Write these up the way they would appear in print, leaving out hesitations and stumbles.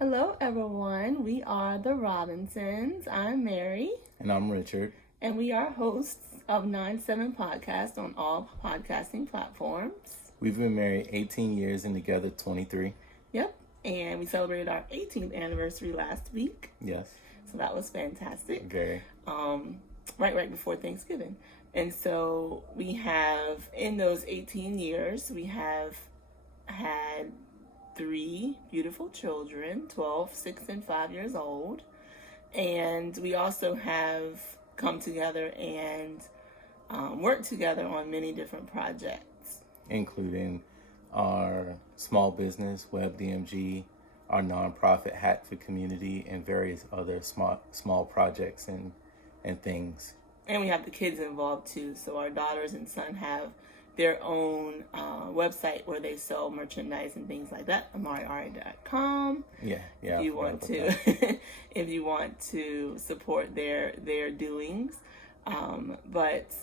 Hello, everyone. We are the Robinsons. I'm Mary. And I'm Richard. And we are hosts of 9-7 Podcast on all podcasting platforms. We've been married 18 years and together 23. Yep. And we celebrated our 18th anniversary last week. Yes. So that was fantastic. Very. Right before Thanksgiving. And so we have, in those 18 years, we have had 3 beautiful children, 12, 6, and 5 years old. And we also have come together and worked together on many different projects. Including our small business, WebDMG, our nonprofit Hack for Community, and various other small projects and things. And we have the kids involved too. So our daughters and son have their own website where they sell merchandise and things like that. AmariAri.com. Yeah. If you want to, if you want to support their doings. But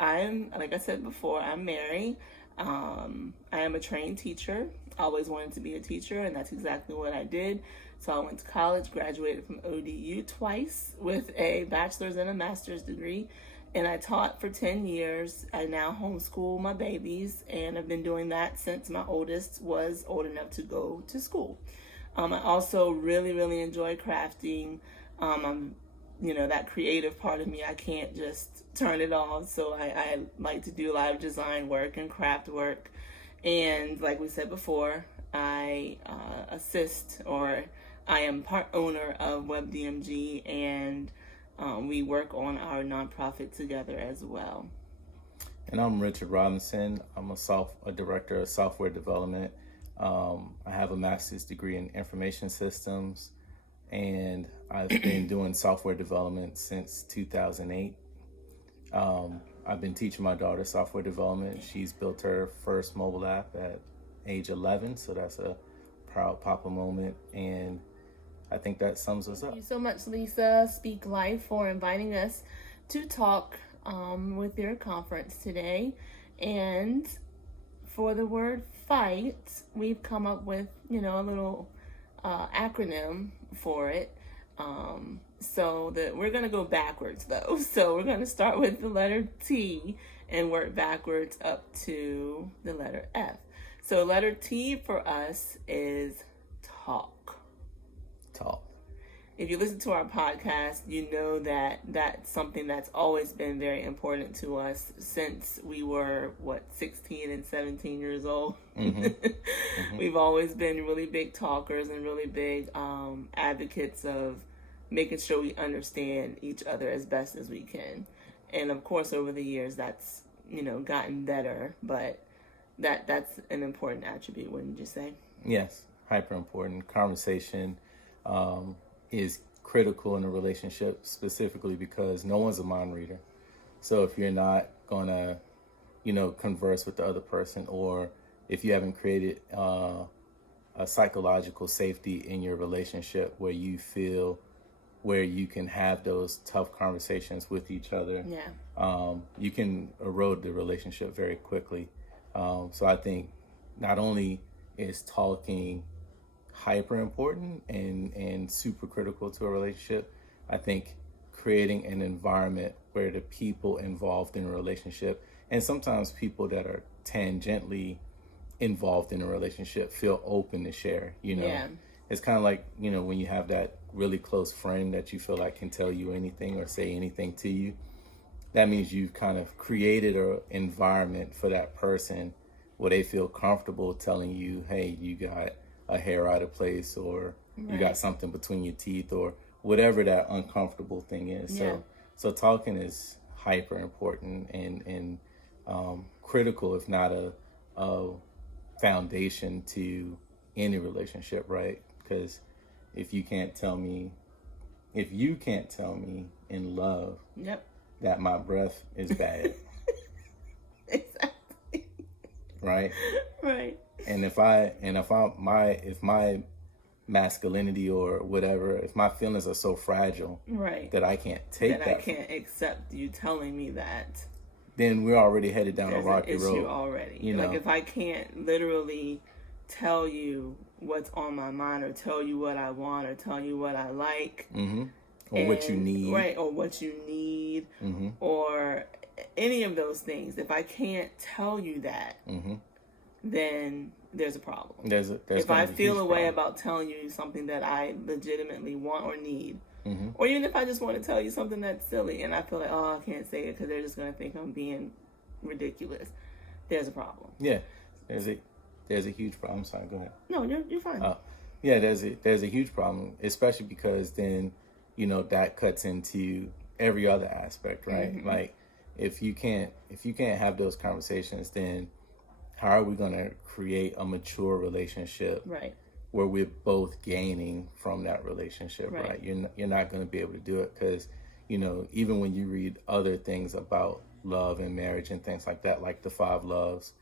I'm, like I said before, I'm Mary. I am a trained teacher. I always wanted to be a teacher, and that's exactly what I did. So I went to college, graduated from ODU twice with a bachelor's and a master's degree, and I taught for 10 years. I now homeschool my babies, and I've been doing that since my oldest was old enough to go to school. I also really, really enjoy crafting. I'm, that creative part of me, I can't just turn it off. So I like to do a lot of design work and craft work. And like we said before, I assist, or I am part owner of WebDMG, and we work on our nonprofit together as well. And I'm Richard Robinson. I'm a director of software development. I have a master's degree in information systems, and I've been doing software development since 2008. I've been teaching my daughter software development. She's built her first mobile app at age 11, so that's a proud papa moment, and I think that sums us up. Thank you so much, Lisa Speak Life, for inviting us to talk with your conference today. And for the word fight, we've come up with, a little acronym for it. So that we're going to go backwards, though. So we're going to start with the letter T and work backwards up to the letter F. So letter T for us is talk. Talk. If you listen to our podcast, you know that that's something that's always been very important to us since we were, 16 and 17 years old. Mm-hmm. Mm-hmm. We've always been really big talkers and really big advocates of making sure we understand each other as best as we can. And of course, over the years, that's, gotten better, but that's an important attribute, wouldn't you say? Yes, hyper important. Conversation is critical in a relationship, specifically because no one's a mind reader. So if you're not gonna, converse with the other person, or if you haven't created a psychological safety in your relationship where you feel where you can have those tough conversations with each other, you can erode the relationship very quickly. So I think not only is talking hyper important and super critical to a relationship, I think creating an environment where the people involved in a relationship, and sometimes people that are tangentially involved in a relationship, feel open to share. It's kind of like, when you have that really close friend that you feel like can tell you anything or say anything to you, that means you've kind of created an environment for that person where they feel comfortable telling you, hey, you got a hair out of place, or you got something between your teeth, or whatever that uncomfortable thing is. Yeah. So talking is hyper important and critical, if not a foundation to any relationship, right? Because if you can't tell me in love that my breath is bad, Exactly. right? Right. And if my masculinity or whatever, if my feelings are so fragile, Right. that I can't take that, that, I can't accept you telling me that, then we're already headed down a rocky issue road already. You know? Like if I can't literally tell you what's on my mind, or tell you what I want, or tell you what I like, or what you need, right? Or what you need, or any of those things. If I can't tell you that, then there's a problem. There's if I feel a way problem about telling you something that I legitimately want or need, or even if I just want to tell you something that's silly and I feel like, oh, I can't say it because they're just going to think I'm being ridiculous, there's a problem. Yeah, there's a huge problem. Sorry, go ahead. No, you're fine. Yeah, there's a huge problem, especially because then, that cuts into every other aspect, right? Like if you can't have those conversations, then how are we going to create a mature relationship, right, where we're both gaining from that relationship, right? You're not going to be able to do it because, even when you read other things about love and marriage and things like that, like the 5 loves,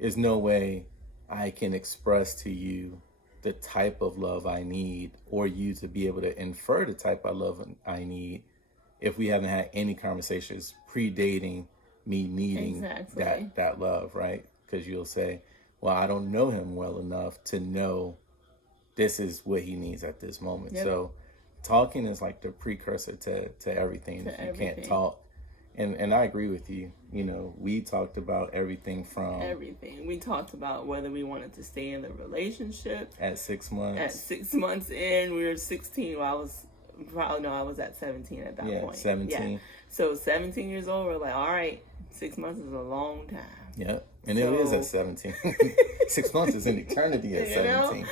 there's no way I can express to you the type of love I need, or you to be able to infer the type of love I need, if we haven't had any conversations predating me needing that love, right? Because you'll say, well, I don't know him well enough to know this is what he needs at this moment. So talking is like the precursor to everything. If you can't talk, and I agree with you. We talked about everything. We talked about whether we wanted to stay in the relationship at 6 months. At 6 months in, we were 16. Well, I was at 17 at that point. 17. Yeah. So 17 years old, we're like, all right, 6 months is a long time. Yeah, and it is at 17. 6 months is an eternity at 17.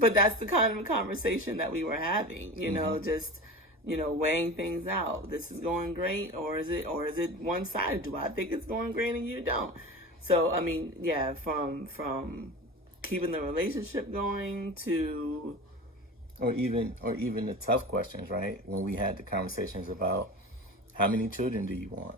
But that's the kind of conversation that we were having, just, weighing things out. This is going great, or is it one-sided? Do I think it's going great and you don't? So, I mean, yeah, from keeping the relationship going to, or even the tough questions, right? When we had the conversations about how many children do you want?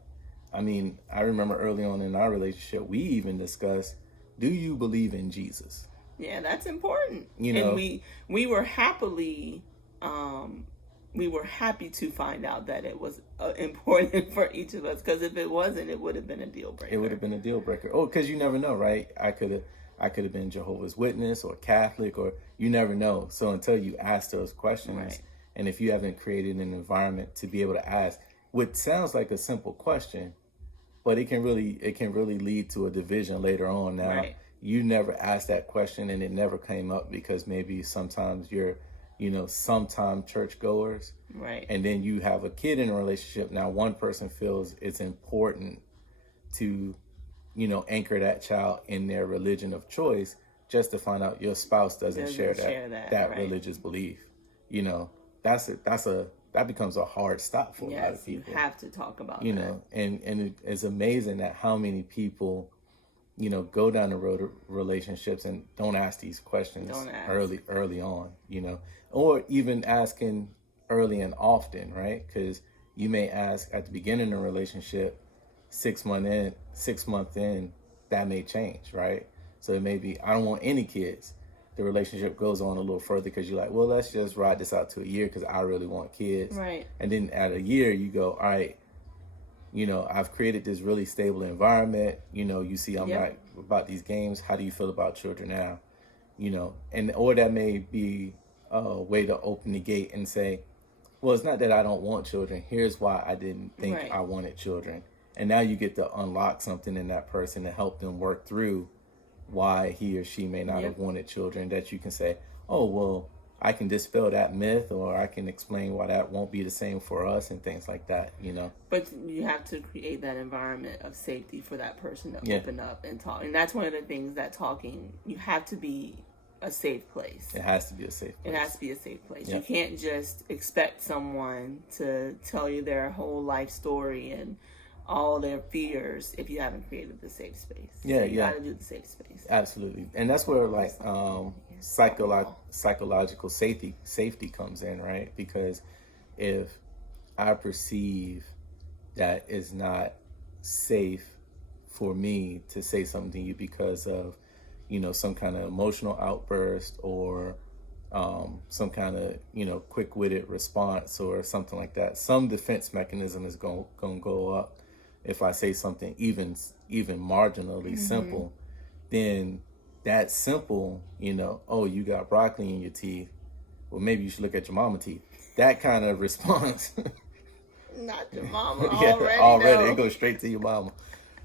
I mean, I remember early on in our relationship, we even discussed, do you believe in Jesus? Yeah, that's important. And we were happy to find out that it was important for each of us, because if it wasn't, it would have been a deal breaker. It would have been a deal breaker. Oh, because you never know, right? I could have been Jehovah's Witness or Catholic, or you never know. So until you ask those questions, and if you haven't created an environment to be able to ask, what sounds like a simple question, but it can really lead to a division later on. Now, you never asked that question and it never came up because maybe sometimes you're, sometime churchgoers. Right. And then you have a kid in a relationship. Now, one person feels it's important to, anchor that child in their religion of choice, just to find out your spouse doesn't share that religious belief. That becomes a hard stop for a lot of people. You have to talk about that. And it's amazing that how many people, go down the road of relationships and don't ask these questions early on, or even asking early and often, right? Because you may ask at the beginning of a relationship, 6 months in, that may change, right? So it may be, I don't want any kids. The relationship goes on a little further because you're like, well, let's just ride this out to a year because I really want kids. Right. And then at a year, you go, all right, I've created this really stable environment. You see I'm right about these games. How do you feel about children now? Or that may be a way to open the gate and say, well, it's not that I don't want children. Here's why I didn't think I wanted children. And now you get to unlock something in that person to help them work through why he or she may not have wanted children, that you can say, oh, well, I can dispel that myth, or I can explain why that won't be the same for us and things like that, But you have to create that environment of safety for that person to open up and talk. And that's one of the things that you have to be a safe place. It has to be a safe place. It has to be a safe place. You can't just expect someone to tell you their whole life story and all their fears if you haven't created the safe space. You got to do the safe space. Absolutely. And that's where psychological safety comes in, right? Because if I perceive that it's not safe for me to say something to you because of, some kind of emotional outburst or some kind of, quick-witted response or something like that, some defense mechanism is going to go up. If I say something even marginally simple, then that simple, oh, you got broccoli in your teeth. Well, maybe you should look at your mama teeth. That kind of response. Not your mama Yeah, already. already. Though. It goes straight to your mama.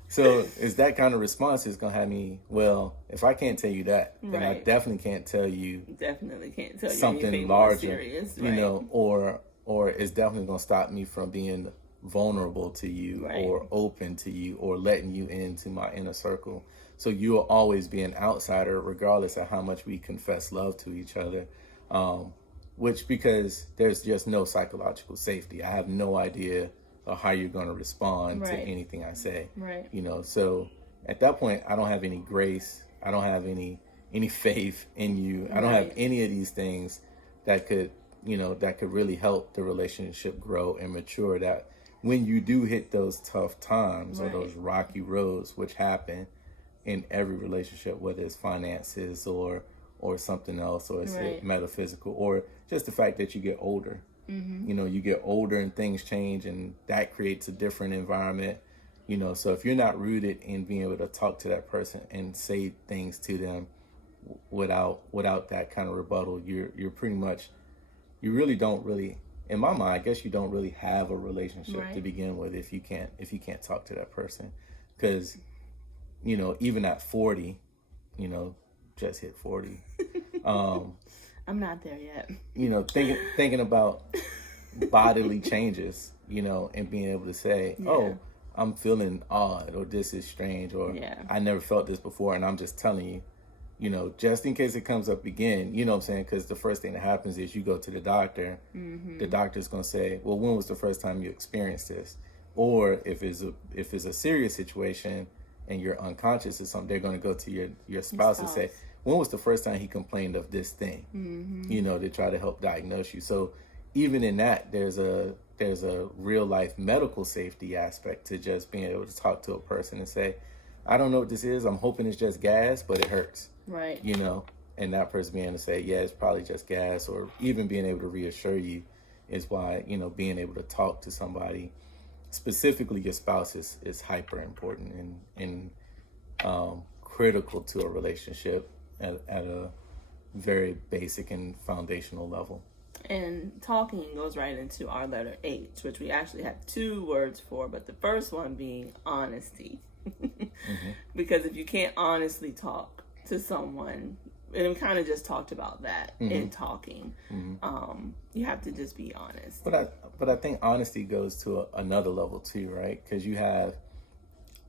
So it's that kind of response is going to have me, well, if I can't tell you that, then I definitely can't tell you something larger, more serious, or it's definitely going to stop me from being vulnerable to you or open to you or letting you into my inner circle. So you will always be an outsider regardless of how much we confess love to each other. Which, because there's just no psychological safety. I have no idea of how you're going to respond to anything I say. So at that point, I don't have any grace. I don't have any faith in you. I don't have any of these things that could really help the relationship grow and mature. That when you do hit those tough times or those rocky roads, which happen in every relationship, whether it's finances or something else, or it's metaphysical, or just the fact that you get older. You get older and things change, and that creates a different environment. So if you're not rooted in being able to talk to that person and say things to them without that kind of rebuttal, you're pretty much, you really don't really, in my mind, I guess you don't really have a relationship to begin with if you can't talk to that person. Because even at 40, just hit 40. I'm not there yet. Thinking about bodily changes, and being able to say, oh, I'm feeling odd, or this is strange, or I never felt this before, and I'm just telling you, just in case it comes up again, you know what I'm saying? Because the first thing that happens is you go to the doctor. The doctor's going to say, well, when was the first time you experienced this? Or if it's a serious situation and you're unconscious or something, they're going to go to your spouse and say, when was the first time he complained of this thing? To try to help diagnose you. So even in that, there's a real life medical safety aspect to just being able to talk to a person and say, I don't know what this is. I'm hoping it's just gas, but it hurts. And that person being able to say, yeah, it's probably just gas, or even being able to reassure you is why, being able to talk to somebody, specifically your spouse, is hyper important and critical to a relationship at a very basic and foundational level. And talking goes right into our letter H, which we actually have 2 words for, but the first one being honesty. Because if you can't honestly talk to someone, and we kind of just talked about that in talking, you have to just be honest. But I think honesty goes to another level too, right? Because you have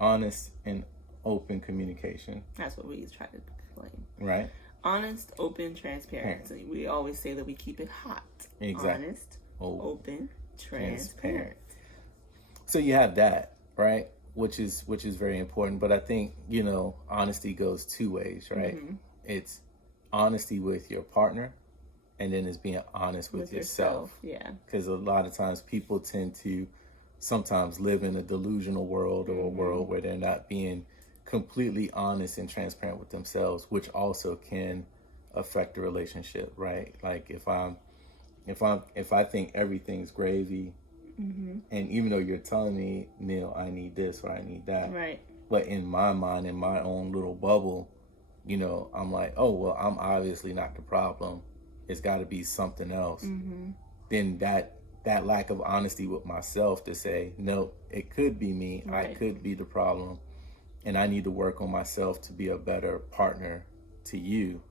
honest and open communication. That's what we try to explain. Right. Honest, open, transparency. We always say that we keep it hot. Exactly. Honest, open, transparent. So you have that, right? Which is very important. But I think, honesty goes 2 ways, right? It's honesty with your partner, and then it's being honest with yourself. Yeah. Because a lot of times people tend to sometimes live in a delusional world, or a world where they're not being completely honest and transparent with themselves, which also can affect the relationship, right? Like if I think everything's gravy, and even though you're telling me, Neil, I need this or I need that, right? But in my mind, in my own little bubble, I'm like, oh well, I'm obviously not the problem. It's got to be something else. Then that lack of honesty with myself to say, no, it could be me. I could be the problem. And I need to work on myself to be a better partner to you.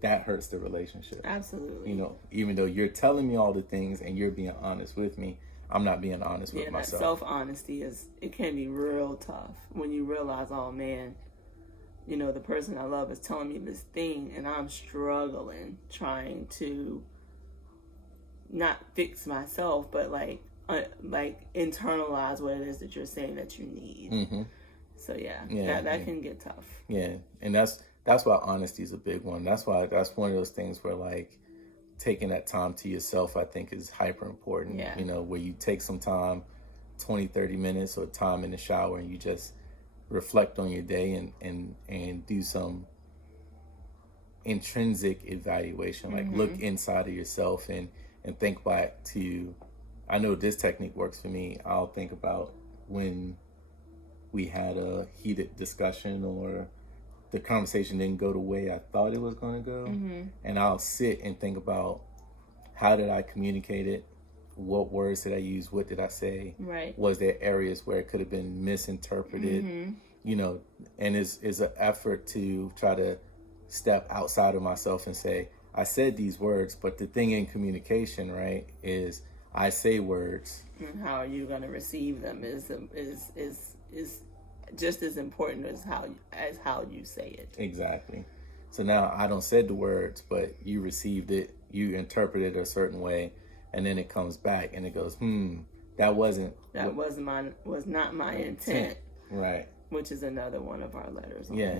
That hurts the relationship. Absolutely. Even though you're telling me all the things and you're being honest with me, I'm not being honest with myself. That self-honesty it can be real tough when you realize, oh man, the person I love is telling me this thing and I'm struggling trying to not fix myself, but like internalize what it is that you're saying that you need. So that can get tough. Yeah, and that's why honesty is a big one. That's why that's one of those things where like taking that time to yourself, I think, is hyper important. Where you take some time, 20, 30 minutes or time in the shower, and you just reflect on your day and do some intrinsic evaluation, like look inside of yourself and think back to, I know this technique works for me. I'll think about when we had a heated discussion or the conversation didn't go the way I thought it was going to go. And I'll sit and think about, how did I communicate it? What words did I use? What did I say? Right. Was there areas where it could have been misinterpreted? You know, and it's an effort to try to step outside of myself and say, I said these words, but the thing in communication, right, is I say words. And how are you going to receive them is just as important as how you say it. Exactly. So now I don't said the words, but you received it, you interpreted it a certain way, and then it comes back and it goes, that was not my intent. Right. Which is another one of our letters. Yeah.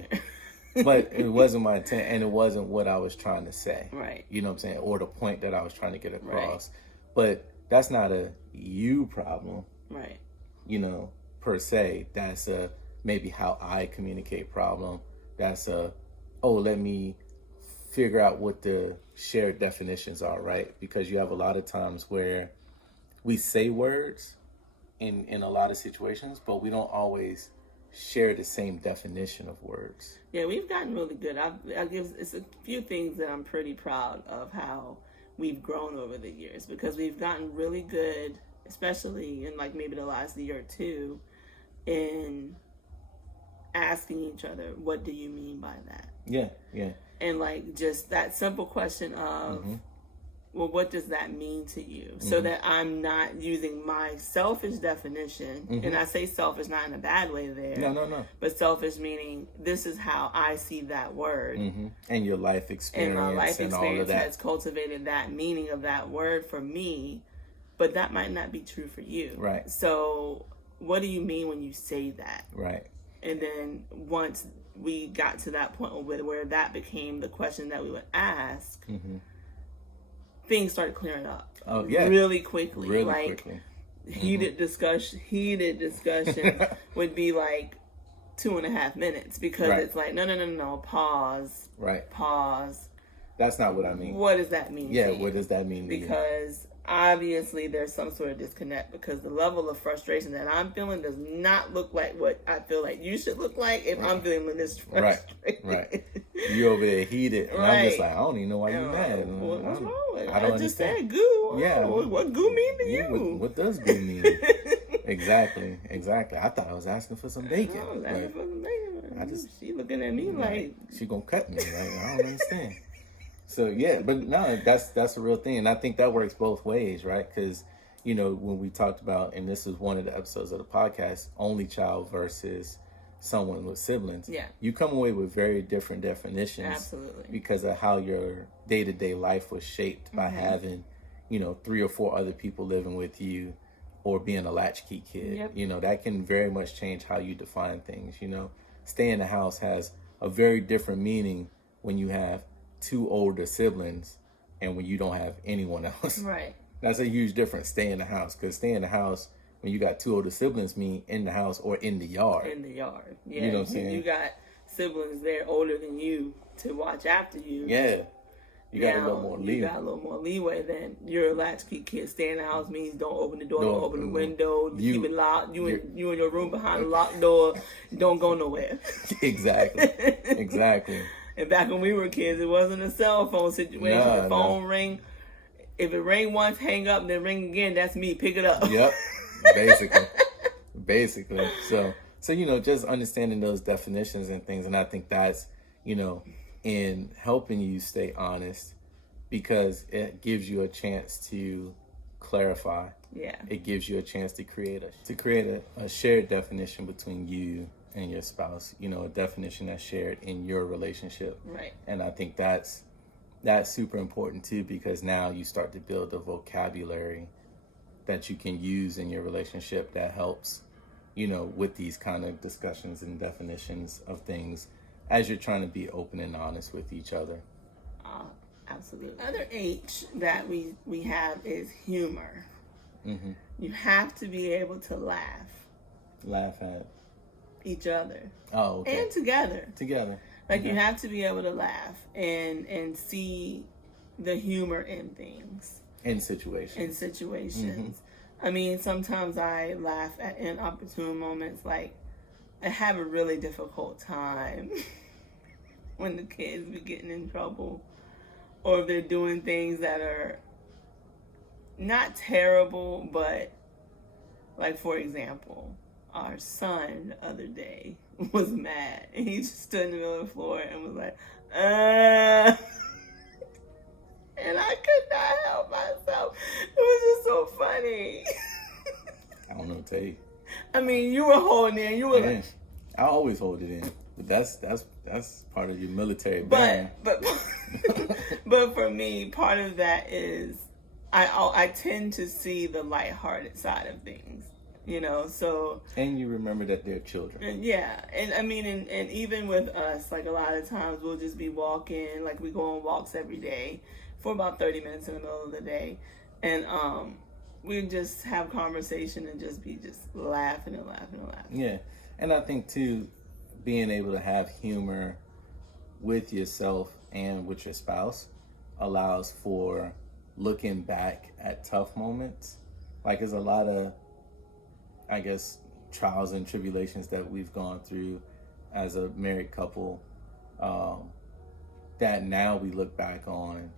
But it wasn't my intent, and it wasn't what I was trying to say. Right. You know what I'm saying? Or the point that I was trying to get across. Right. But that's not a you problem. Right. You know, per se. That's a maybe how I communicate problem. That's let me figure out what the shared definitions are, right? Because you have a lot of times where we say words in a lot of situations, but we don't always share the same definition of words. Yeah, we've gotten really good. It's a few things that I'm pretty proud of how we've grown over the years, because we've gotten really good, especially in like maybe the last year or two, in asking each other, what do you mean by that? Yeah. And like just that simple question of, well, what does that mean to you? So that I'm not using my selfish definition, and I say selfish not in a bad way there. No. But selfish meaning this is how I see that word. And your life experience and my life and experience all of that has cultivated that meaning of that word for me, but that might not be true for you. Right. So what do you mean when you say that? Right. And then once we got to that point where that became the question that we would ask, things started clearing up. Oh, yeah. Really quickly. Really quickly. Heated discussion would be like 2.5 minutes, because it's like, no, pause. Right. Pause. That's not what I mean. What does that mean? Yeah, what does that mean? Because obviously there's some sort of disconnect, because the level of frustration that I'm feeling does not look like what I feel like you should look like if I'm feeling this frustrated. Right. You over there heated, and I'm just like, I don't even know why you're mad. What's wrong with it? I don't just understand. said goo. Yeah. What goo mean to you? What does goo mean? Exactly. I thought I was asking for some bacon. I was asking for some bacon. She looking at me like she gonna cut me. Like, I don't understand. So yeah, but no, that's a real thing, and I think that works both ways, right? Because you know, when we talked about, and this is one of the episodes of the podcast, only child versus someone with siblings. Yeah, you come away with very different definitions. Absolutely. Because of how your day-to-day life was shaped by having, 3 or 4 other people living with you, or being a latchkey kid. Yep. You know, that can very much change how you define things. Stay in the house has a very different meaning when you have 2 older siblings and when you don't have anyone else. Right. That's a huge difference. Stay in the house, because stay in the house when you got 2 older siblings mean in the house or in the yard. In the yard. Yeah. You know what I'm saying? You got siblings there older than you to watch after you. Yeah. You got a little more leeway. You got a little more leeway than your latchkey kid. Stay in the house means don't open the door, don't open the window, keep it locked. You in your room behind a locked door, don't go nowhere. Exactly. And back when we were kids, it wasn't a cell phone situation. The phone ring. If it ring once, hang up, then ring again. That's me. Pick it up. Yep. Basically. So just understanding those definitions and things, and I think that's in helping you stay honest, because it gives you a chance to clarify. Yeah. It gives you a chance to create a shared definition between you and your spouse, a definition that's shared in your relationship. Right. And I think that's super important too, because now you start to build a vocabulary that you can use in your relationship that helps, with these kind of discussions and definitions of things as you're trying to be open and honest with each other. Absolutely. Another H that we have is humor. Mm-hmm. You have to be able to laugh. Laugh at each other. Oh, okay. And together. Like, okay. You have to be able to laugh and see the humor in things. In situations. Mm-hmm. I mean, sometimes I laugh at inopportune moments. Like, I have a really difficult time when the kids be getting in trouble, or if they're doing things that are not terrible, but like, for example, our son the other day was mad, and he just stood in the middle of the floor and was like, and I could not help myself. It was just so funny. I don't know what to tell you. I mean, you were holding it, and you were like, I always hold it in, but that's part of your military band. But for me, part of that is I tend to see the lighthearted side of things, so. And you remember that they're children. And yeah, and I mean, and even with us, like, a lot of times we'll just be walking, like, we go on walks every day for about 30 minutes in the middle of the day, and we just have conversation and just be just laughing and laughing and laughing. Yeah, and I think too, being able to have humor with yourself and with your spouse allows for looking back at tough moments. Like, there's a lot of, I guess, trials and tribulations that we've gone through as a married couple, that now we look back on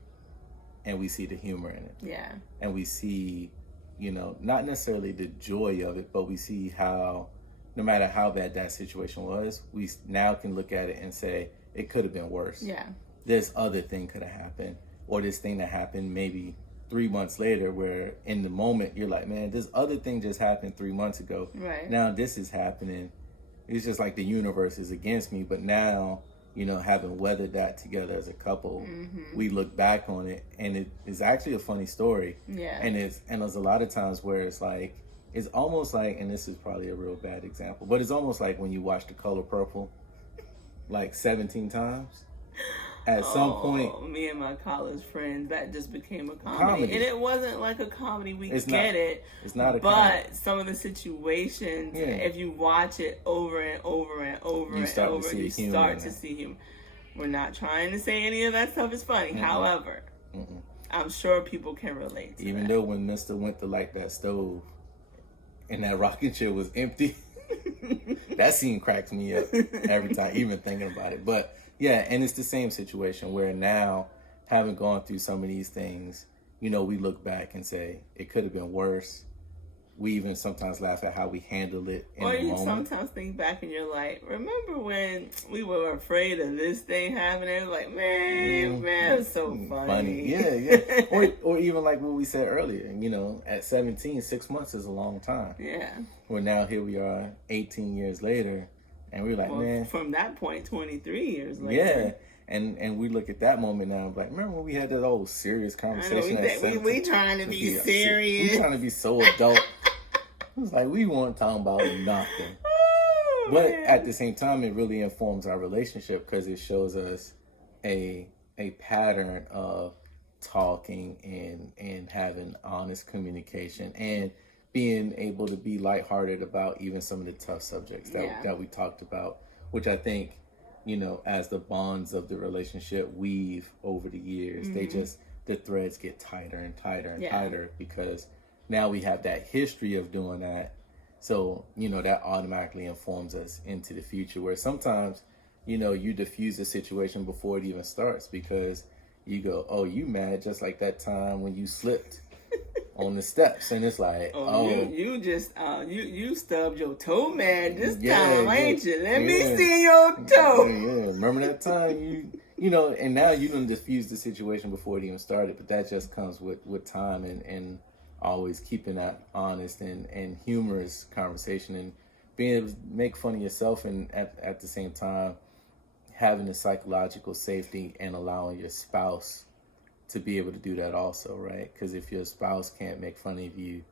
and we see the humor in it. Yeah. And we see, not necessarily the joy of it, but we see how, no matter how bad that situation was, we now can look at it and say, it could have been worse. Yeah. This other thing could have happened, or this thing that happened maybe 3 months later, where in the moment you're like, man, this other thing just happened 3 months ago. Right. Now this is happening. It's just like the universe is against me. But now, having weathered that together as a couple, we look back on it, and it is actually a funny story. Yeah. And there's a lot of times where it's almost like, and this is probably a real bad example, but it's almost like when you watch The Color Purple like 17 times. At some point, me and my college friends, that just became a comedy. And it wasn't like a comedy. It's not a comedy. But some of the situations, if you watch it over and over and over and over, you start to see humor. We're not trying to say any of that stuff is funny. However, I'm sure people can relate to Even though when Mr. went to light that stove and that rocking chair was empty, that scene cracks me up every time, even thinking about it. But yeah, and it's the same situation where now, having gone through some of these things, we look back and say, it could have been worse. We even sometimes laugh at how we handled it in the moment. Or you sometimes think back and you're like, remember when we were afraid of this thing happening? It was like, man, it's so funny. Yeah. or even like what we said earlier, at 17, 6 months is a long time. Yeah. Well, now here we are 18 years later, and we're like, man. From that point, 23 years later. Yeah. And we look at that moment now, like, remember when we had that old serious conversation? We trying to be serious. We trying to be so adult. It was like we weren't talking about nothing. But at the same time, it really informs our relationship because it shows us a pattern of talking and having honest communication and being able to be lighthearted about even some of the tough subjects that we talked about, which I think, as the bonds of the relationship weave over the years, the threads get tighter and tighter and tighter because now we have that history of doing that. So, that automatically informs us into the future where sometimes, you diffuse the situation before it even starts because you go, oh, you mad just like that time when you slipped on the steps. And it's like, you just, you stubbed your toe, man, this time, ain't you? Let me see your toe. Yeah, remember that time and now you done diffuse the situation before it even started, but that just comes with time and always keeping that honest and humorous conversation and being able to make fun of yourself and at the same time having the psychological safety and allowing your spouse to be able to do that also, right? Because if your spouse can't make fun of you,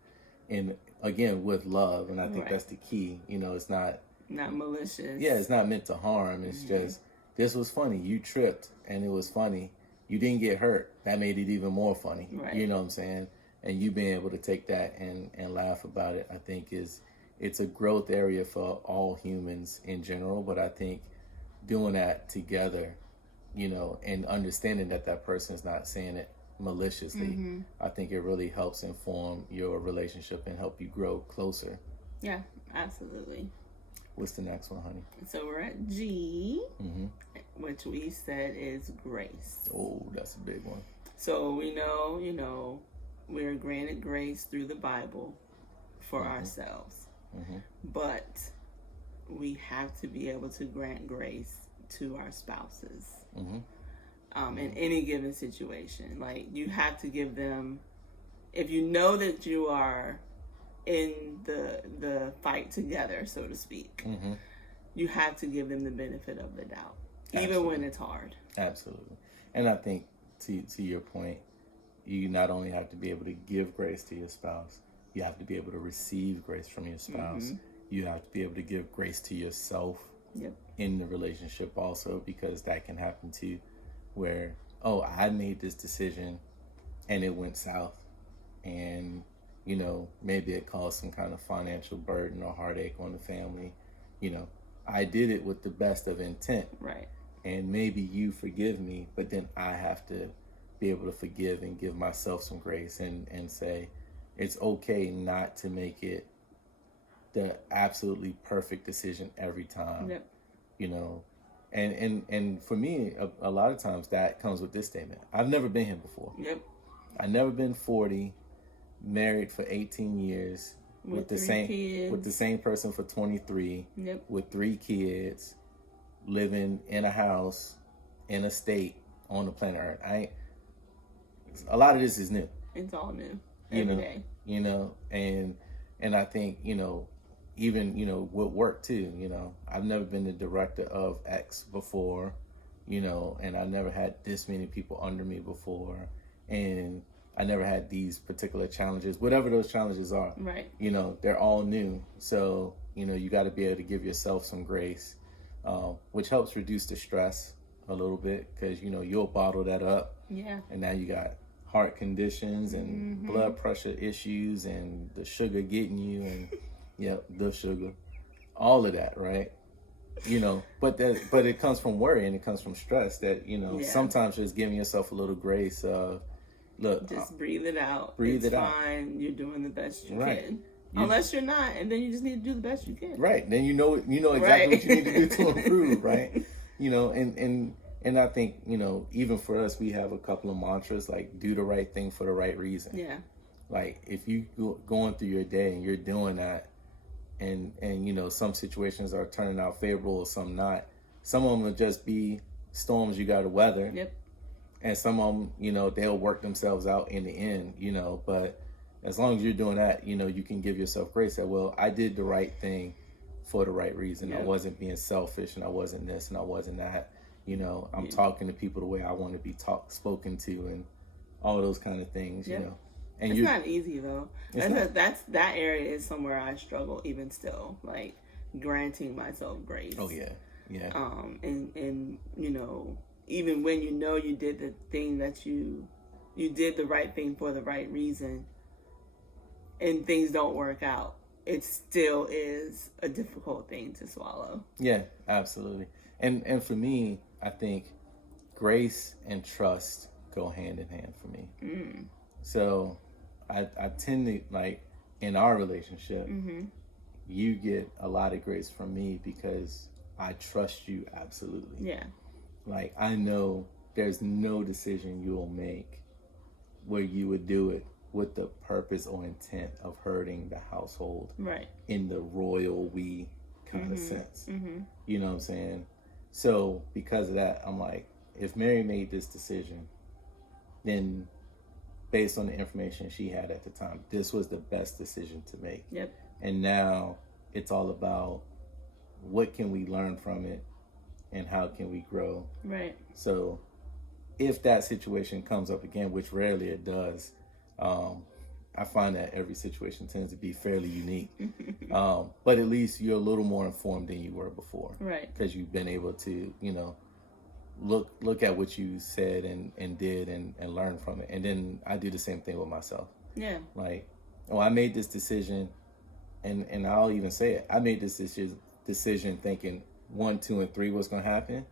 and again with love, and I think that's the key, it's not malicious. Yeah, it's not meant to harm. It's just, this was funny. You tripped and it was funny. You didn't get hurt. That made it even more funny. Right. You know what I'm saying? And you being able to take that and laugh about it, I think it's a growth area for all humans in general. But I think doing that together, and understanding that person is not saying it maliciously, I think it really helps inform your relationship and help you grow closer. Yeah, absolutely. What's the next one, honey? So we're at G. which we said is grace. Oh, that's a big one. So we know, we're granted grace through the Bible for ourselves. But we have to be able to grant grace to our spouses in any given situation. Like, you have to give them, if you know that you are in the fight together, so to speak, you have to give them the benefit of the doubt, even when it's hard. Absolutely. And I think to your point, you not only have to be able to give grace to your spouse, you have to be able to receive grace from your spouse. You have to be able to give grace to yourself in the relationship also, because that can happen too, where, oh, I made this decision and it went south, and maybe it caused some kind of financial burden or heartache on the family. I did it with the best of intent, right? And maybe you forgive me, but then I have to be able to forgive and give myself some grace and say it's okay not to make it the absolutely perfect decision every time. And for me, a lot of times that comes with this statement: I've never been here before. I've never been 40, married for 18 years with the same person for 23, with 3 kids, living in a house in a state on the planet Earth. A lot of this is new. It's all new every day. And I think even with work too. I've never been the director of X before, and I never had this many people under me before, and I never had these particular challenges, whatever those challenges are. Right. They're all new. So, you got to be able to give yourself some grace, which helps reduce the stress a little bit, because, you'll bottle that up. Yeah. And now you got heart conditions and blood pressure issues and the sugar getting you and, the sugar, all of that, right? But it comes from worry and it comes from stress that, sometimes just giving yourself a little grace. Look, just breathe it out. Breathe it out. It's fine. You're doing the best you can. Unless you're not, and then you just need to do the best you can. Right. Then you know exactly what you need to do to improve, right? And I think, even for us, we have a couple of mantras, like do the right thing for the right reason. Yeah. Like, if you going through your day and you're doing that, and some situations are turning out favorable, some not. Some of them will just be storms you got to weather. Yep. And some of them, they'll work themselves out in the end, but as long as you're doing that, you can give yourself grace that, well, I did the right thing for the right reason. Yep. I wasn't being selfish, and I wasn't this and I wasn't that. I'm talking to people the way I want to be spoken to, and all those kind of things, And it's not easy though. That area is somewhere I struggle even still, like granting myself grace. Oh yeah. And even when you did the thing that you did the right thing for the right reason, and things don't work out, it still is a difficult thing to swallow. Yeah, absolutely. And for me, I think grace and trust go hand in hand for me. So I tend to, like, in our relationship, you get a lot of grace from me because I trust you absolutely. Yeah. Like, I know there's no decision you'll make where you would do it with the purpose or intent of hurting the household. Right. In the royal we kind of sense. You know what I'm saying? So because of that, I'm like, if Mary made this decision, then based on the information she had at the time, this was the best decision to make. Yep. And now it's all about what can we learn from it and how can we grow. Right. So if that situation comes up again, which rarely it does, I find that every situation tends to be fairly unique. But at least you're a little more informed than you were before. Right. Because you've been able to, look at what you said and did and learn from it. And then I do the same thing with myself. Yeah. Like, I made this decision, and I'll even say it. I made this decision thinking 1, 2, and 3 was going to happen,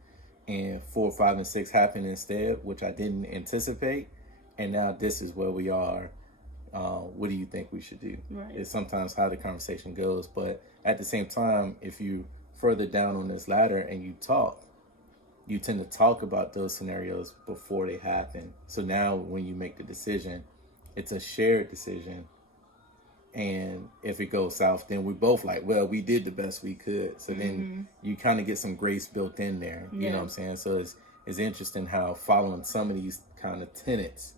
and 4, 5, and 6 happened instead, which I didn't anticipate. And now this is where we are. What do you think we should do? Right. It's sometimes how the conversation goes. But at the same time, if you further down on this ladder and you talk, you tend to talk about those scenarios before they happen. So now when you make the decision, it's a shared decision. And if it goes south, then we both like, well, we did the best we could. So then you kind of get some grace built in there. You know what I'm saying? So it's interesting how following some of these kind of tenets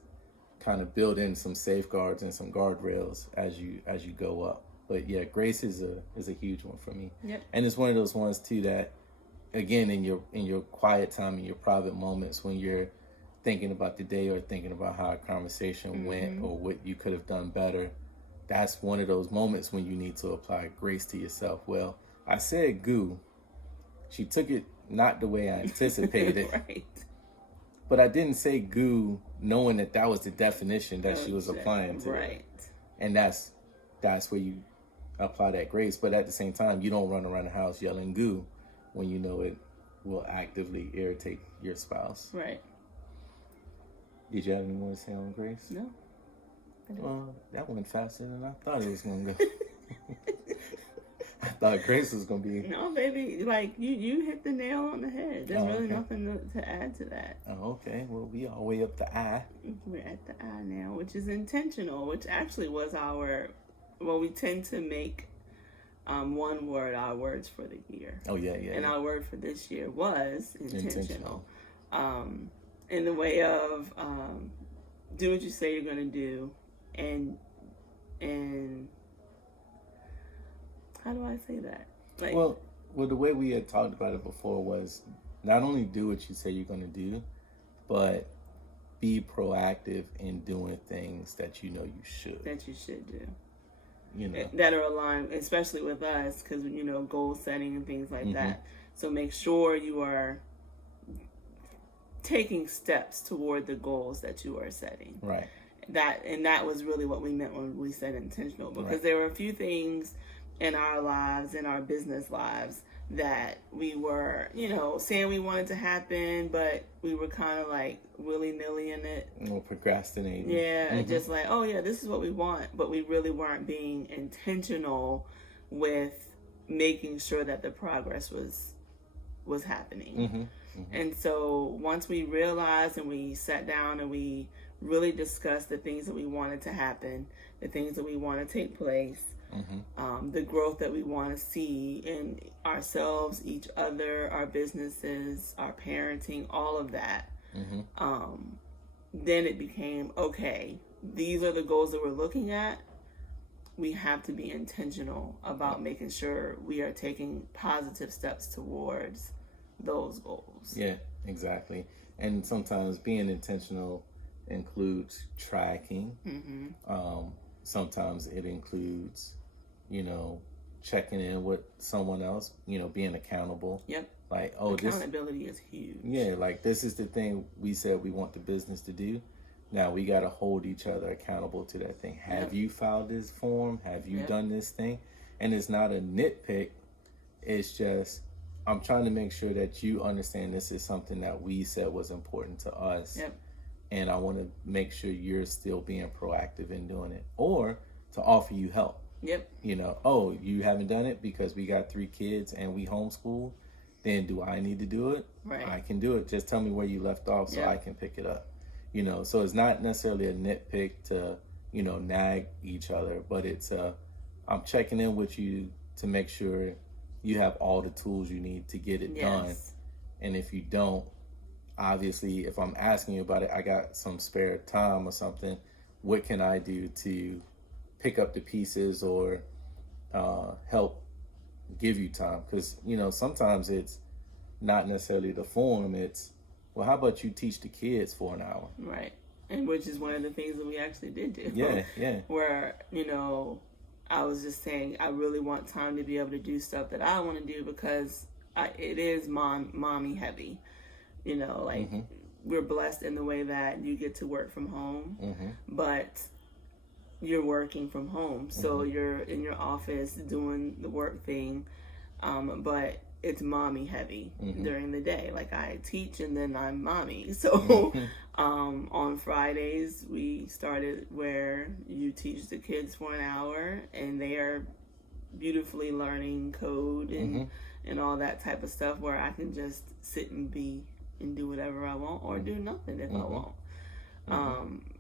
kind of build in some safeguards and some guardrails as you go up. But yeah, grace is a huge one for me. Yep. And it's one of those ones too that, again, in your quiet time, in your private moments, when you're thinking about the day or thinking about how a conversation went or what you could have done better, that's one of those moments when you need to apply grace to yourself. Well, I said goo. She took it not the way I anticipated. Right. But I didn't say goo knowing that was the definition that she was applying to. Right. And that's where you apply that grace. But at the same time, you don't run around the house yelling goo when you know it will actively irritate your spouse. Right. Did you have any more to say on grace? No. Well, that went faster than I thought it was going to go. I thought grace was going to be... No, baby. Like, you hit the nail on the head. There's really nothing to add to that. Oh, okay. Well, we all the way up the I. We're at the I now, which is intentional, which actually was our... Well, we tend to make one word our words for the year. Oh, yeah. And our word for this year was intentional. In the way of do what you say you're going to do. And how do I say that? Like, well, the way we had talked about it before was not only do what you say you're going to do, but be proactive in doing things that you know you should. That you should do. You know. That are aligned, especially with us, because, you know, goal setting and things like that. So make sure you are taking steps toward the goals that you are setting. Right. That was really what we meant when we said intentional, because there were a few things in our lives, in our business lives, that we were, you know, saying we wanted to happen, but we were kind of like willy-nilly in it. Or procrastinating. Yeah, just like, oh yeah, this is what we want, but we really weren't being intentional with making sure that the progress was happening. And so once we realized and we sat down and we really discussed the things that we wanted to happen, the things that we want to take place, the growth that we want to see in ourselves, each other, our businesses, our parenting, all of that. Then it became, okay, these are the goals that we're looking at. We have to be intentional about making sure we are taking positive steps towards those goals. Yeah, exactly. And sometimes being intentional includes tracking. Sometimes it includes, you know, checking in with someone else, you know, being accountable. Yep. Like, accountability is huge. Yeah, like this is the thing we said we want the business to do. Now we got to hold each other accountable to that thing. Have you filed this form? Have you done this thing? And it's not a nitpick. It's just, I'm trying to make sure that you understand this is something that we said was important to us. And I want to make sure you're still being proactive in doing it, or to offer you help. You know, oh, you haven't done it because we got 3 kids and we homeschool. Then do I need to do it? Right. I can do it. Just tell me where you left off so I can pick it up. You know, so it's not necessarily a nitpick to, you know, nag each other, but it's I'm checking in with you to make sure you have all the tools you need to get it done. And if you don't, obviously, if I'm asking you about it, I got some spare time or something. What can I do to pick up the pieces or help give you time? Because, you know, sometimes it's not necessarily the form. It's, well, how about you teach the kids for an hour? Right. And which is one of the things that we actually did do. Yeah. Where, you know, I was just saying I really want time to be able to do stuff that I want to do, because it is mommy heavy. You know, like we're blessed in the way that you get to work from home, but you're working from home. So you're in your office doing the work thing, but it's mommy heavy during the day. Like I teach and then I'm mommy. So on Fridays we started where you teach the kids for an hour and they are beautifully learning code and all that type of stuff, where I can just sit and be and do whatever I want, or do nothing if I won't.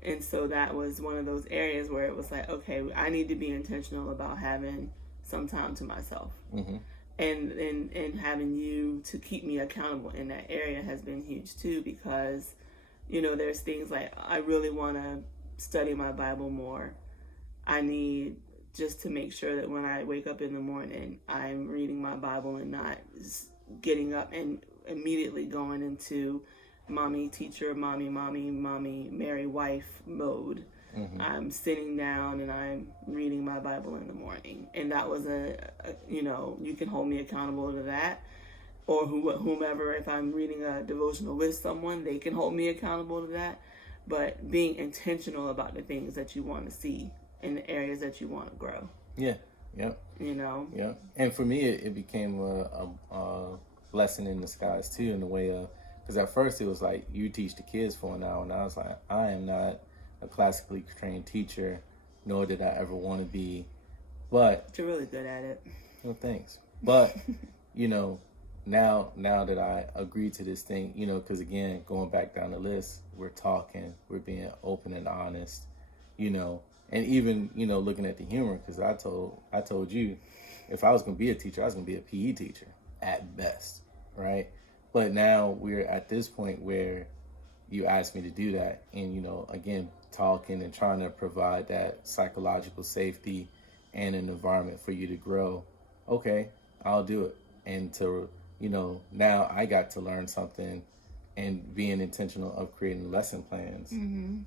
And so that was one of those areas where it was like, okay, I need to be intentional about having some time to myself. And having you to keep me accountable in that area has been huge too, because, you know, there's things like, I really want to study my Bible more. I need just to make sure that when I wake up in the morning, I'm reading my Bible and not getting up and immediately going into mommy, teacher, mommy, Mary, wife mode. I'm sitting down and I'm reading my Bible in the morning. And that was you know, you can hold me accountable to that. Or whomever, if I'm reading a devotional with someone, they can hold me accountable to that. But being intentional about the things that you want to see in the areas that you want to grow. Yeah. Yeah. You know? Yeah. And for me, it became a blessing in disguise too, in the way of, because at first it was like, you teach the kids for an hour, and I was like, I am not a classically trained teacher, nor did I ever want to be. But you're really good at it. Well, thanks. But you know, now that I agreed to this thing, you know, because again, going back down the list, we're talking, we're being open and honest, you know, and even, you know, looking at the humor, because I told you, if I was going to be a teacher, I was going to be a PE teacher at best, right? But now we're at this point where you asked me to do that, and, you know, again, talking and trying to provide that psychological safety and an environment for you to grow. Okay, I'll do it. And to, you know, now I got to learn something and being intentional of creating lesson plans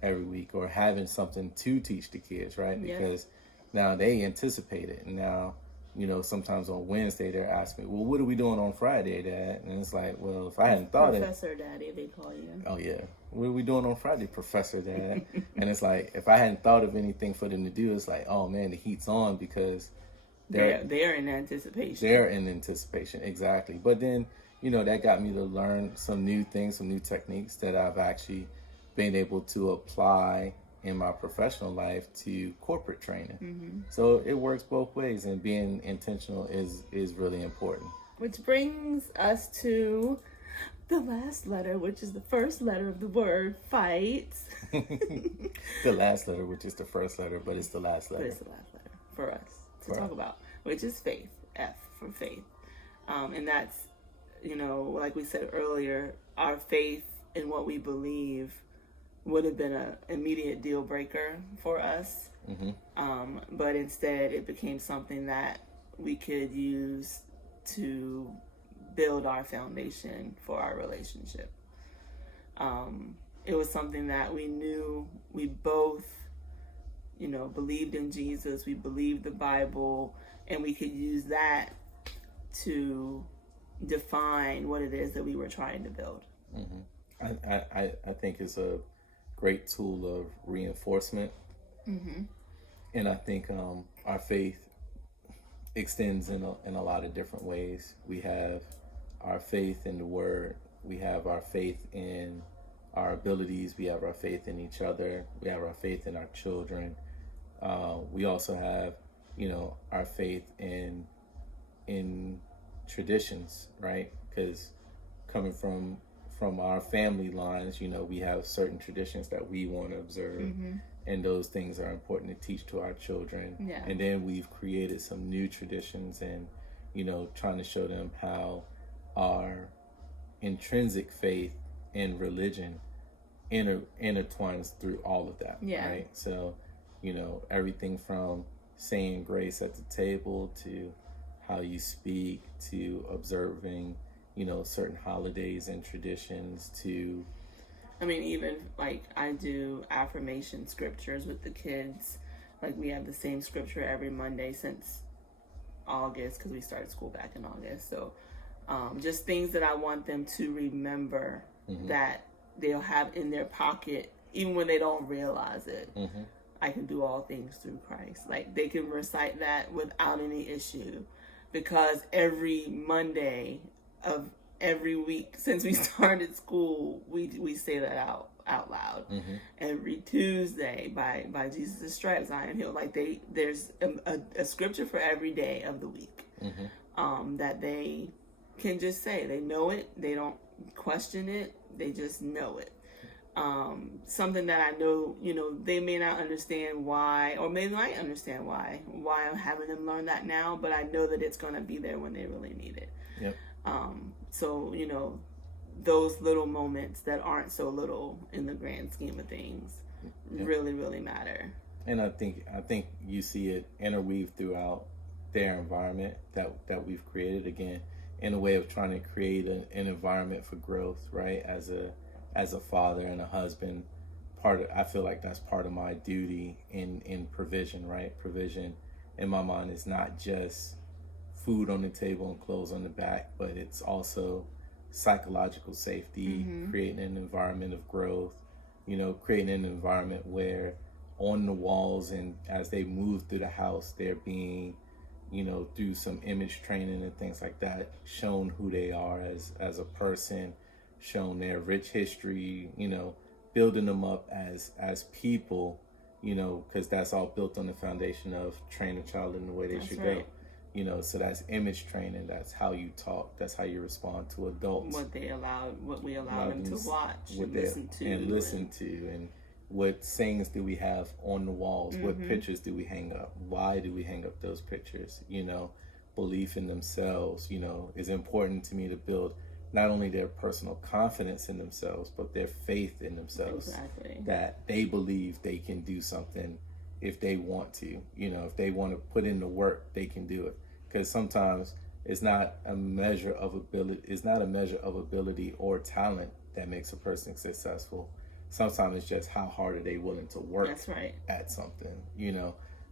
every week, or having something to teach the kids, right? Yes. Because now they anticipate it. And now, you know, sometimes on Wednesday they're asking me, well, what are we doing on Friday, Dad? And it's like, well, if I hadn't thought Professor Daddy, they call you. Oh, yeah. What are we doing on Friday, Professor Dad? And it's like, if I hadn't thought of anything for them to do, it's like, oh, man, the heat's on, because they're in anticipation. They're in anticipation, exactly. But then, you know, that got me to learn some new things, some new techniques that I've actually been able to apply in my professional life to corporate training. So it works both ways, and being intentional is really important. Which brings us to the last letter, which is the first letter of the word fight. The last letter, which is the first letter, but it's the last letter. But it's the last letter for us to talk about, which is faith, F for faith. And that's, you know, like we said earlier, our faith in what we believe would have been an immediate deal breaker for us. But instead it became something that we could use to build our foundation for our relationship. It was something that we knew we both, you know, believed in Jesus, we believed the Bible, and we could use that to define what it is that we were trying to build. I think it's a great tool of reinforcement. And I think our faith extends in a lot of different ways. We have our faith in the Word. We have our faith in our abilities. We have our faith in each other. We have our faith in our children. We also have, you know, our faith in traditions, right? Because coming from our family lines, you know, we have certain traditions that we want to observe, and those things are important to teach to our children. And then we've created some new traditions, and, you know, trying to show them how our intrinsic faith and religion intertwines through all of that, right? So, you know, everything from saying grace at the table to how you speak to observing, you know, certain holidays and traditions to... I mean, even like I do affirmation scriptures with the kids. Like we have the same scripture every Monday since August, because we started school back in August. So just things that I want them to remember that they'll have in their pocket, even when they don't realize it. I can do all things through Christ. Like they can recite that without any issue, because every Monday of every week since we started school, we say that out loud. Every Tuesday, by Jesus' stripes I am healed. Like there's a scripture for every day of the week that they can just say. They know it. They don't question it. They just know it. Something that I know, they may not understand why, or maybe might understand why I'm having them learn that now, but I know that it's going to be there when they really need it. Yep. So, those little moments that aren't so little in the grand scheme of things really, really matter. And I think you see it interweaved throughout their environment that we've created, again, in a way of trying to create an environment for growth, right? As a father and a husband, I feel like that's part of my duty in provision, right? Provision in my mind is not just food on the table and clothes on the back, but it's also psychological safety, creating an environment of growth, creating an environment where on the walls and as they move through the house, they're being, through some image training and things like that, shown who they are as a person, shown their rich history, building them up as people, because that's all built on the foundation of train a child in the way they should go. So that's image training. That's how you talk. That's how you respond to adults. What we allow them to watch and listen to. And what sayings do we have on the walls? What pictures do we hang up? Why do we hang up those pictures? Belief in themselves, is important to me to build not only their personal confidence in themselves, but their faith in themselves. Exactly. That they believe they can do something if they want to. If they want to put in the work, they can do it. Because sometimes it's not a measure of ability or talent that makes a person successful. Sometimes it's just how hard are they willing to work at something,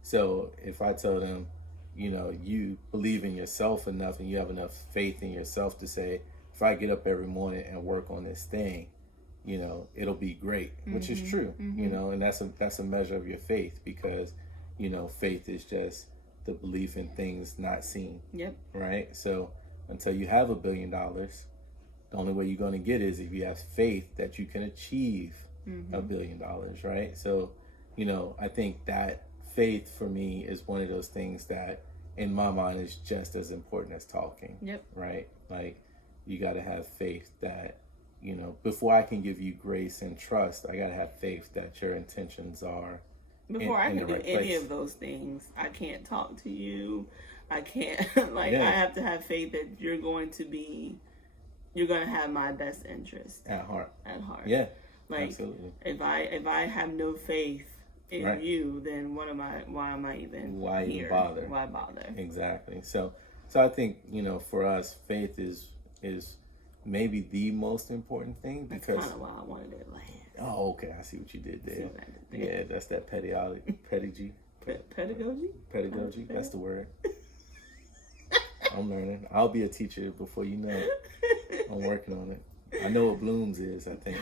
So if I tell them, you believe in yourself enough and you have enough faith in yourself to say, if I get up every morning and work on this thing, it'll be great, which is true, and that's a measure of your faith, because, faith is just the belief in things not seen. Yep. Right. So until you have $1 billion, the only way you're going to get is if you have faith that you can achieve $1 billion. Right. So, I think that faith for me is one of those things that in my mind is just as important as talking. Yep. Right. Like, you got to have faith that, before I can give you grace and trust, I got to have faith that your intentions are before I can do any of those things. I can't talk to you. I can't, I have to have faith that you're going to have my best interest at heart. Yeah. Absolutely. If I have no faith in you, then why am I even here? Bother? Why bother? Exactly. So I think, for us, faith is maybe the most important thing, because that's kind of why I wanted it last. Oh, okay. I see what you did there. Yeah, that's that pedagogy. Pedagogy. That's the word. I'm learning. I'll be a teacher before you know it. I'm working on it. I know what blooms is, I think.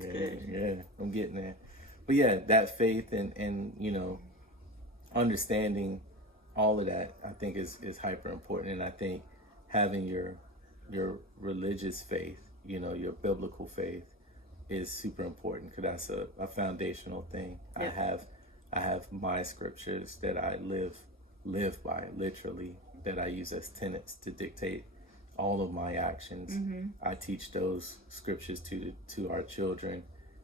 Yeah, I'm getting there. But yeah, that faith and understanding all of that, I think is hyper important. And I think having your religious faith, your biblical faith, is super important, because that's a foundational thing. Yep. I have my scriptures that I live by, literally, that I use as tenets to dictate all of my actions. I teach those scriptures to our children,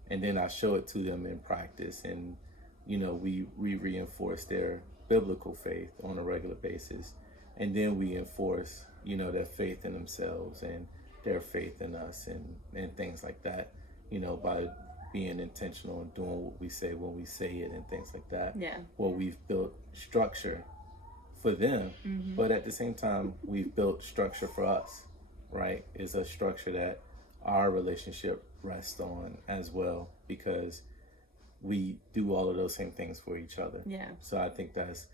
and then I show it to them in practice, and we reinforce their biblical faith on a regular basis, and then we enforce their faith in themselves and their faith in us and things like that, by being intentional and doing what we say when we say it and things like that. Yeah. Well, we've built structure for them, but at the same time, we've built structure for us, right? It's a structure that our relationship rests on as well, because we do all of those same things for each other. Yeah. So I think that's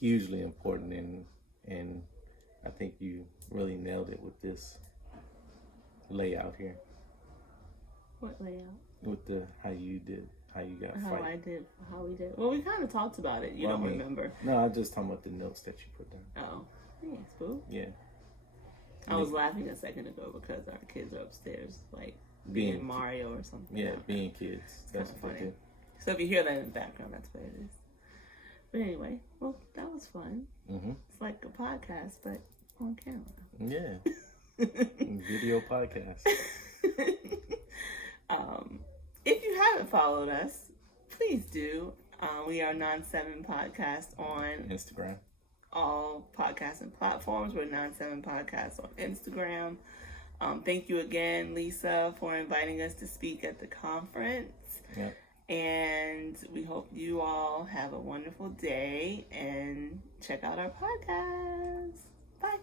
hugely important, and I think you really nailed it with this layout here. What layout? With how you got fight. How we did. Well, we kind of talked about it. You don't remember. No, I'm just talking about the notes that you put down. Oh, thanks, boo. Yeah. I was laughing a second ago because our kids are upstairs, being Mario or something. Yeah, being kids. That's funny. So if you hear that in the background, that's what it is. But anyway, well, that was fun. It's like a podcast, but on camera. Yeah. Video podcast. If you haven't followed us, please do. We are Non7 Podcast on Instagram. All podcasting platforms. We're Non7 Podcast on Instagram. Thank you again, Lisa, for inviting us to speak at the conference. Yep. And we hope you all have a wonderful day and check out our podcast. Bye.